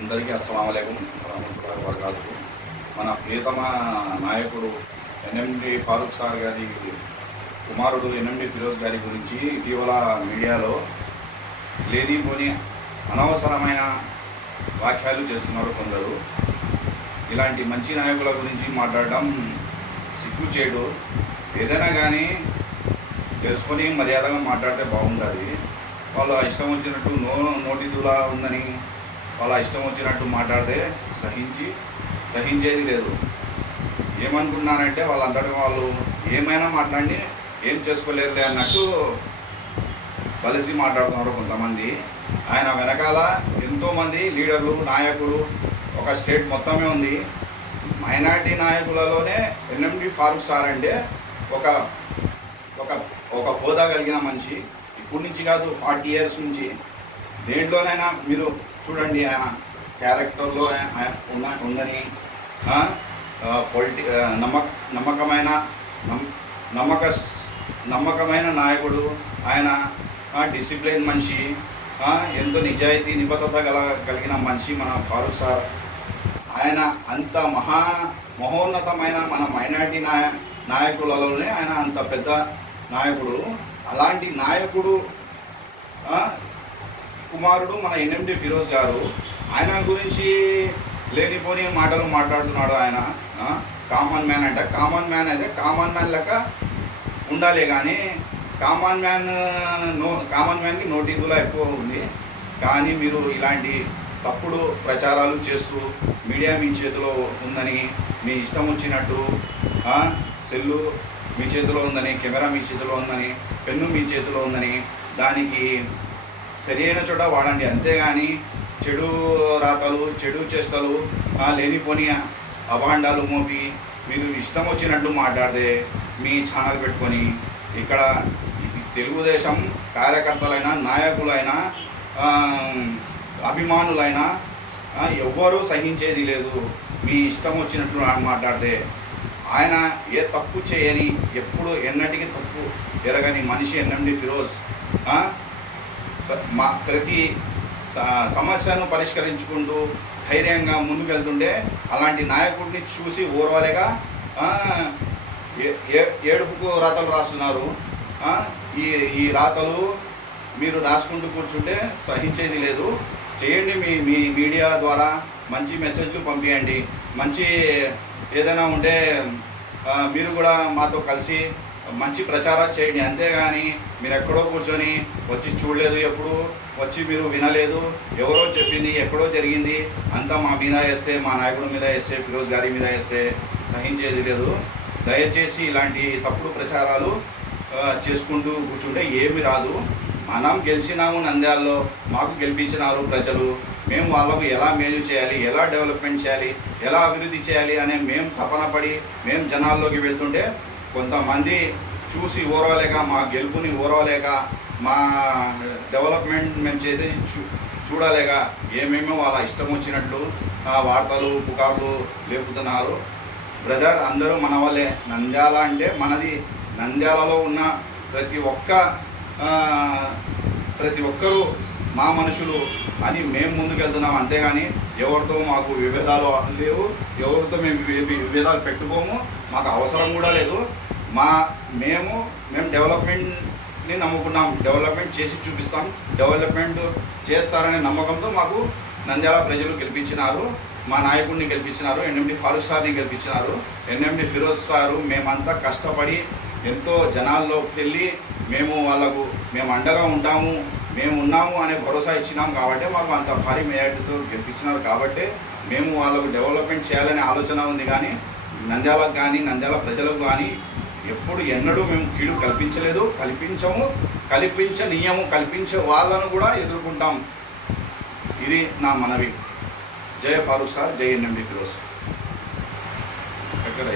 అందరికీ అస్సలాము అలైకుం వరహమతుల్లాహి వబరకాతుహు. మన ప్రియతమ నాయకుడు ఎన్ఎండి ఫారూక్ సార్ గారి కుమారుడు ఎన్ఎండి ఫిరోజ్ గారి గురించి ఇటీవల మీడియాలో లేనిపోని అనవసరమైన వ్యాఖ్యలు చేస్తున్నారు కొందరు. ఇలాంటి మంచి నాయకుల గురించి మాట్లాడడం సిగ్గుచేటు. ఏదైనా కానీ తెలుసుకొని మర్యాదగా మాట్లాడితే బాగుంటుంది. వాళ్ళ ఇష్టం వచ్చినట్టు నోటి దూలా ఉందని వాళ్ళ ఇష్టం వచ్చినట్టు మాట్లాడితే సహించేది లేదు. ఏమనుకున్నానంటే వాళ్ళంతటి వాళ్ళు ఏమైనా మాట్లాడి ఏం చేసుకోలేరులే అన్నట్టు కలిసి మాట్లాడుతున్నారు కొంతమంది. ఆయన వెనకాల ఎంతోమంది లీడర్లు, నాయకులు, ఒక స్టేట్ మొత్తమే ఉంది. మైనార్టీ నాయకులలోనే ఎన్ఎండి ఫారూక్ సార్ అంటే ఒక ఒక ఒక హోదా కలిగిన మనిషి. ఇప్పటి నుంచి కాదు, 40 years నుంచి దేంట్లోనైనా మీరు చూడండి. ఆయన క్యారెక్టర్లో ఉందని నమ్మకమైన నాయకుడు ఆయన. డిసిప్లిన్ మనిషి, ఎంతో నిజాయితీ నిబద్ధత కలిగిన మనిషి మన ఫారూక్ సార్. ఆయన అంత మహోన్నతమైన మన మైనార్టీ నాయకులలోనే ఆయన అంత పెద్ద నాయకుడు. అలాంటి నాయకుడు కుమారుడు మన ఎన్ఎండి ఫిరోజ్ గారు. ఆయన గురించి లేనిపోని మాటలు మాట్లాడుతున్నాడు. ఆయన కామన్ మ్యాన్ అంటే కామన్ మ్యాన్ లెక్క ఉండాలి, కానీ కామన్ మ్యాన్కి నోటీదులా ఎక్కువ ఉంది. కానీ మీరు ఇలాంటి తప్పుడు ప్రచారాలు చేస్తూ మీడియా మీ చేతిలో ఉందని, మీ ఇష్టం వచ్చినట్టు సెల్లు మీ చేతిలో ఉందని, కెమెరా మీ చేతిలో ఉందని, పెన్ను మీ చేతిలో ఉందని దానికి సరైన చోట వాడండి. అంతేగాని చెడు రాతలు, చెడు చేష్టలు, లేనిపోని అభాండాలు మోపి మీరు ఇష్టం వచ్చినట్లు మాట్లాడితే మీ ఛానల్ పెట్టుకొని ఇక్కడ తెలుగుదేశం కార్యకర్తలైనా, నాయకులైనా, అభిమానులైనా ఎవ్వరూ సహించేది లేదు. మీ ఇష్టం వచ్చినట్లు మాట్లాడితే ఆయన ఏ తప్పు చేయని, ఎప్పుడు ఎన్నటికీ తప్పు ఎరగని మనిషి ఎన్ఎండి ఫిరోజ్. ప్రతి సమస్యను పరిష్కరించుకుంటూ ధైర్యంగా ముందుకెళ్తుంటే అలాంటి నాయకుడిని చూసి ఓర్వలేక ఏడుపుకు రాతలు రాస్తున్నారు. ఈ రాతలు మీరు రాసుకుంటూ కూర్చుంటే సహించేది లేదు. చేయండి, మీ మీడియా ద్వారా మంచి మెసేజ్లు పంపించండి. మంచి ఏదైనా ఉంటే మీరు కూడా మాతో కలిసి మంచి ప్రచారం చేయండి. అంతేగాని మీరు ఎక్కడో కూర్చొని వచ్చి చూడలేదు, ఎప్పుడు వచ్చి మీరు వినలేదు, ఎవరో చెప్పింది ఎక్కడో జరిగింది అంతా మా మీద వేస్తే, మా నాయకుడి మీద వేస్తే, ఫిరోజ్ గారి మీద వేస్తే సహించేది లేదు. దయచేసి ఇలాంటి తప్పుడు ప్రచారాలు చేసుకుంటూ కూర్చుంటే ఏమి రాదు. మనం గెలిచినాము నంద్యాలలో, మాకు గెలిపించినారు ప్రజలు. మేము వాళ్ళకు ఎలా మేలు చేయాలి, ఎలా డెవలప్మెంట్ చేయాలి, ఎలా అభివృద్ధి చేయాలి అనే మేము తపన పడి మేము జనాల్లోకి వెళ్తుంటే కొంతమంది చూసి ఓర్వలేక, మా గెలుపుని ఓర్వలేక, మా డెవలప్మెంట్ మేము చేసేది చూడలేక ఏమేమో వాళ్ళ ఇష్టం వచ్చినట్లు వార్తలు, పుకార్లు లేపుతున్నారు. బ్రదర్, అందరూ మన వాళ్ళే. నంద్యాల అంటే మనది. నంద్యాలలో ఉన్న ప్రతి ఒక్కరూ మా మనుషులు అని మేము ముందుకెళ్తున్నాం. అంతేగాని ఎవరితో మాకు విభేదాలు లేవు, ఎవరితో మేము విభేదాలు పెట్టుకోము, మాకు అవసరం కూడా లేదు. మేము డెవలప్మెంట్ని నమ్ముకున్నాం. డెవలప్మెంట్ చేసి చూపిస్తాం. డెవలప్మెంట్ చేస్తారనే నమ్మకంతో మాకు నంద్యాల ప్రజలు గెలిపించినారు. మా నాయకుడిని గెలిపించినారు, ఎన్ఎండి ఫారూక్ సార్ని గెలిపించినారు. ఎన్ఎండి ఫిరోజ్ సారు మేమంతా కష్టపడి ఎంతో జనాల్లోకి వెళ్ళి మేము అండగా ఉంటాము, మేము ఉన్నాము అనే భరోసా ఇచ్చినాం. కాబట్టి మాకు అంత భారీ మెజార్టీతో గెలిపించినారు. కాబట్టి మేము వాళ్ళకు డెవలప్మెంట్ చేయాలనే ఆలోచన ఉంది. కానీ నంద్యాలకు కానీ, నంద్యాల ప్రజలకు కానీ ఎప్పుడు ఎన్నడూ మేము కీడు కల్పించలేదు, కల్పించనీయము. కల్పించే వాళ్ళను కూడా ఎదుర్కొంటాం. ఇది నా మనవి. జై ఫారూక్ సార్, జై ఎన్ఎండి ఫిరోజ్. ఎక్కడ